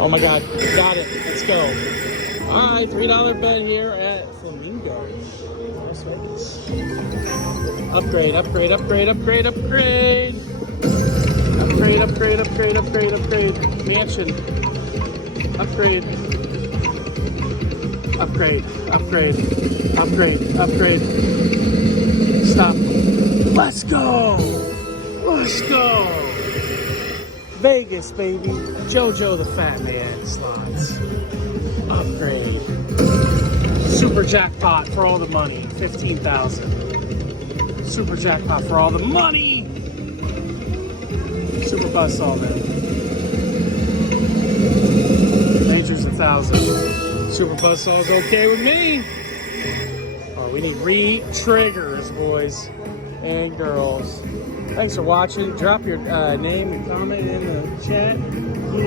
Oh my God, got it. Let's go. All right, $3 bet here at Flamingo. Las Vegas. Upgrade, upgrade, upgrade, upgrade, upgrade. Upgrade, upgrade, upgrade, upgrade, upgrade. Mansion. Upgrade. Upgrade, upgrade, upgrade, upgrade. Stop. Let's go. Let's go. Vegas, baby. JoJo the Fat Man slots. Upgrade. Super jackpot for all the money. 15,000. Super jackpot for all the money. Super buzzsaw, man. Major's 1,000. Super buzzsaw is okay with me. Oh, we need re-triggers, boys and girls. Thanks for watching. Drop your name and comment in the chat.